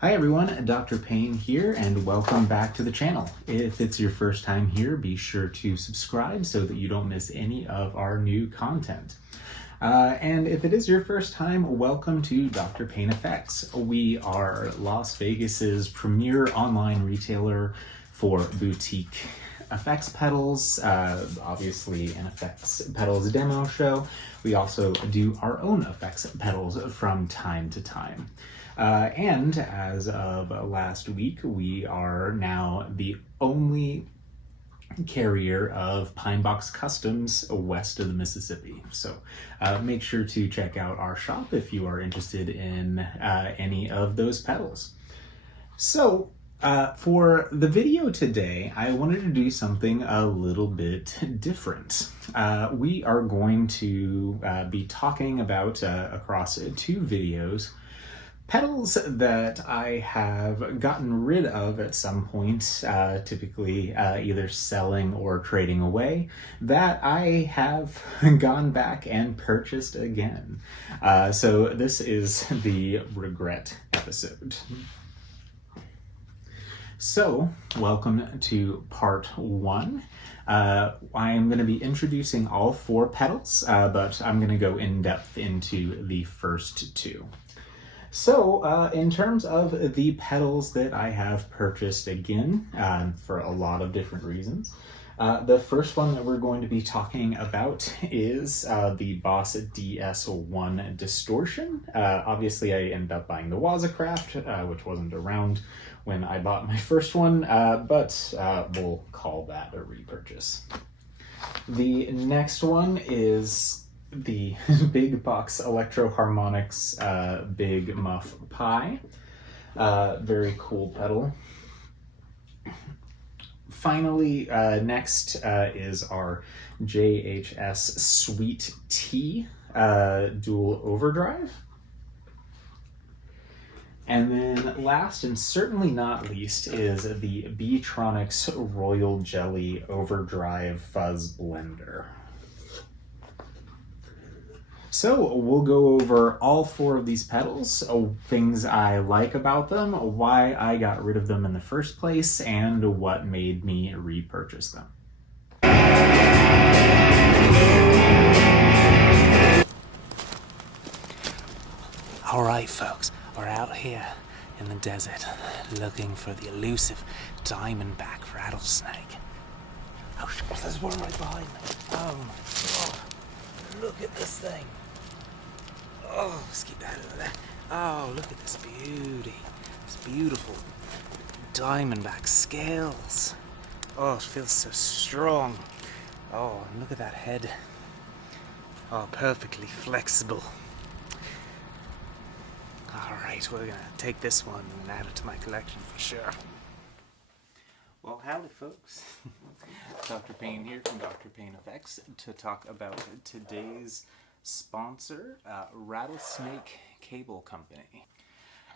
Hi everyone, Dr. Payne here, and welcome back to the channel. If it's your first time here, be sure to subscribe so that you don't miss any of our new content. And if it is your first time, welcome to Dr. Payne Effects. We are Las Vegas's premier online retailer for boutique effects pedals, obviously an effects pedals demo show. We also do our own effects pedals from time to time. And as of last week, we are now the only carrier of Pine Box Customs west of the Mississippi. So make sure to check out our shop if you are interested in any of those pedals. So for the video today, I wanted to do something a little bit different. We are going to be talking about, across two videos, pedals that I have gotten rid of at some point, typically either selling or trading away, that I have gone back and purchased again. So this is the regret episode. So, welcome to part one. I am going to be introducing all four pedals, but I'm going to go in depth into the first two. So, in terms of the pedals that I have purchased again, for a lot of different reasons, the first one that we're going to be talking about is the Boss DS1 Distortion. Obviously, I ended up buying the Wazacraft, which wasn't around when I bought my first one, but we'll call that a repurchase. The next one is the big box electro-harmonix Big Muff Pi. Very cool pedal. Finally, next is our JHS Sweet Tea dual overdrive. And then last and certainly not least is the Beatronics Royal Jelly Overdrive Fuzz Blender. So we'll go over all four of these pedals, things I like about them, why I got rid of them in the first place, and what made me repurchase them. All right, folks, we're out here in the desert looking for the elusive Diamondback Rattlesnake. Oh, there's one right behind me. Oh my God. Look at this thing. Oh, let's keep that over there. Oh, look at this beauty. This beautiful Diamondback scales. Oh, it feels so strong. Oh, and look at that head. Oh, perfectly flexible. Alright, we're gonna take this one and add it to my collection for sure. Well, howdy folks. Dr. Payne here from Dr. Payne Effects to talk about today's sponsor, Rattlesnake Cable Company.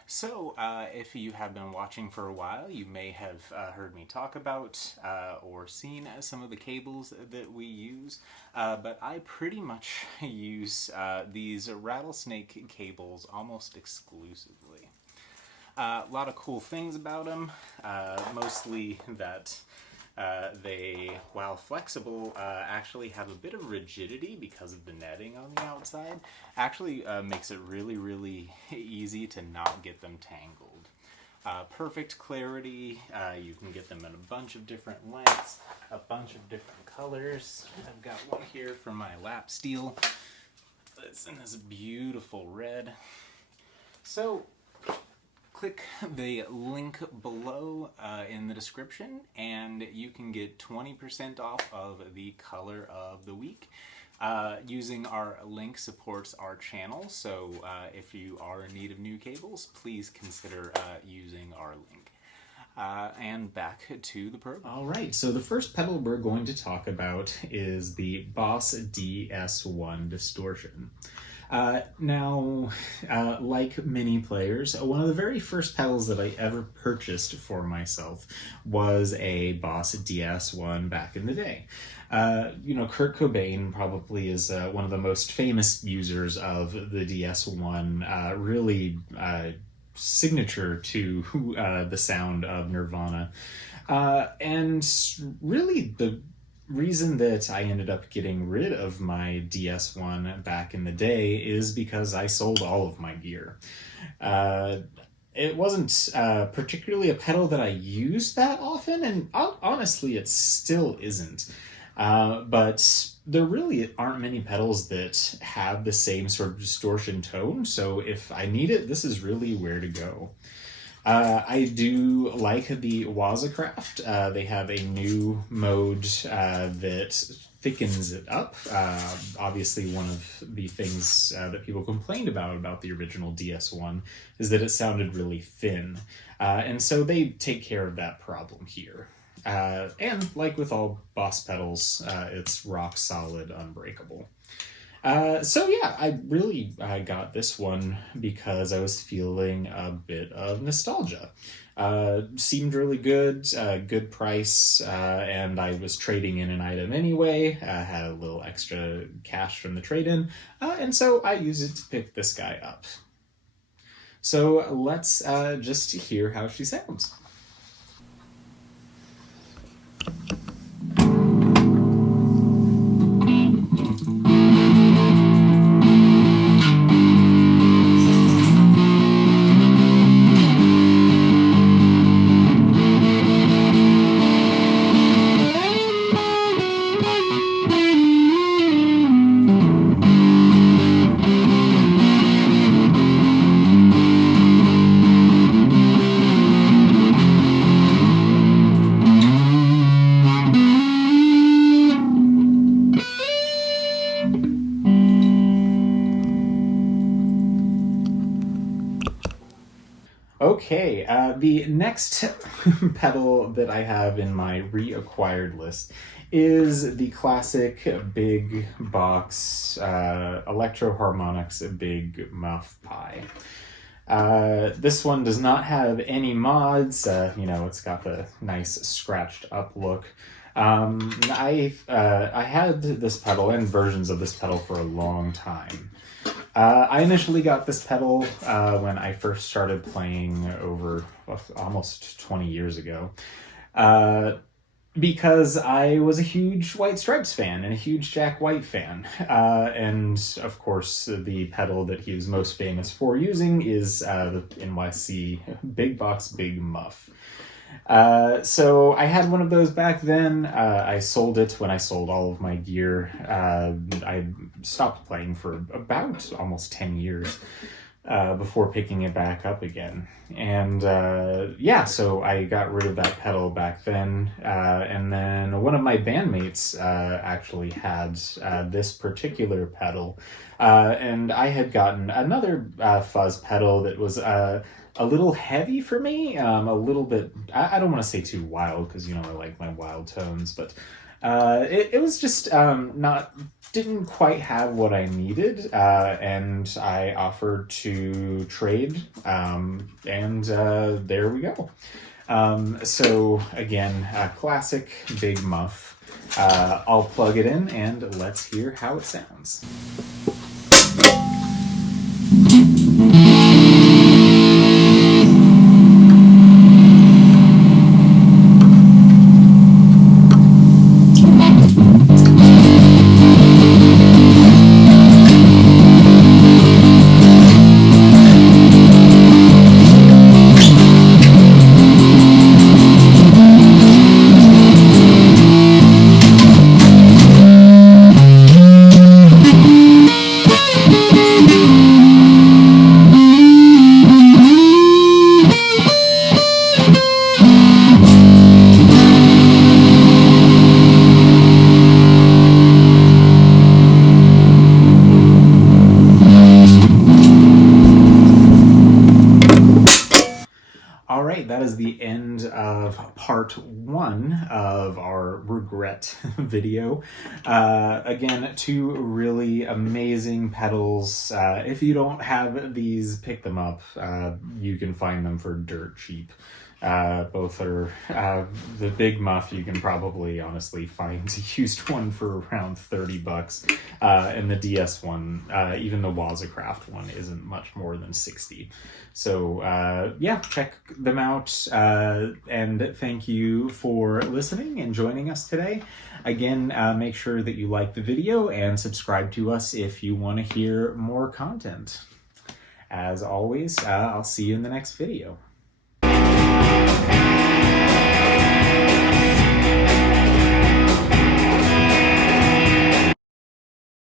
So, if you have been watching for a while, you may have heard me talk about or seen some of the cables that we use, but I pretty much use these Rattlesnake cables almost exclusively. A lot of cool things about them, mostly that they, while flexible, actually have a bit of rigidity because of the netting on the outside. Actually makes it really easy to not get them tangled. Perfect clarity, you can get them in a bunch of different lengths, a bunch of different colors. I've got one here from my lap steel. It's in this beautiful red. So, click the link below in the description and you can get 20% off of the color of the week. Using our link supports our channel, so if you are in need of new cables, please consider using our link. And back to the program. Alright, so the first pedal we're going to talk about is the Boss DS1 Distortion. Now, like many players, one of the very first pedals that I ever purchased for myself was a Boss DS1 back in the day. You know, Kurt Cobain probably is one of the most famous users of the DS1, really signature to the sound of Nirvana. And really the reason that I ended up getting rid of my DS1 back in the day is because I sold all of my gear. It wasn't particularly a pedal that I used that often, and honestly, it still isn't. But there really aren't many pedals that have the same sort of distortion tone, so if I need it, this is really where to go. I do like the Wazacraft. They have a new mode that thickens it up. Obviously, one of the things that people complained about the original DS1 is that it sounded really thin. And so they take care of that problem here. And like with all Boss pedals, it's rock solid, unbreakable. So yeah, I really got this one because I was feeling a bit of nostalgia. Seemed really good, good price, and I was trading in an item anyway. Had a little extra cash from the trade-in, and so I used it to pick this guy up. So let's just hear how she sounds. Okay, the next pedal that I have in my reacquired list is the classic big box electro-harmonix Big Muff Pi. This one does not have any mods. It's got the nice scratched up look. I had this pedal and versions of this pedal for a long time. I initially got this pedal when I first started playing over almost 20 years ago, because I was a huge White Stripes fan and a huge Jack White fan. And of course, the pedal that he was most famous for using is the NYC Big Box Big Muff. So I had one of those back then. I sold it when I sold all of my gear. I stopped playing for about almost 10 years before picking it back up again. And so I got rid of that pedal back then. And then one of my bandmates actually had this particular pedal. And I had gotten another fuzz pedal that was a little heavy for me, a little bit, I don't want to say too wild, because I like my wild tones, but it was just didn't quite have what I needed, and I offered to trade, and there we go. So again, classic Big Muff. I'll plug it in and let's hear how it sounds. That is the end of part 1 of our regret video. Again, 2 really amazing pedals. If you don't have these, pick them up. You can find them for dirt cheap. Both are the Big Muff. You can probably honestly find a used one for around $30, and the DS one, even the Wazacraft one, isn't much more than 60. So yeah, check them out, and thank you for listening and joining us today. Again, make sure that you like the video and subscribe to us if you want to hear more content. As always, I'll see you in the next video.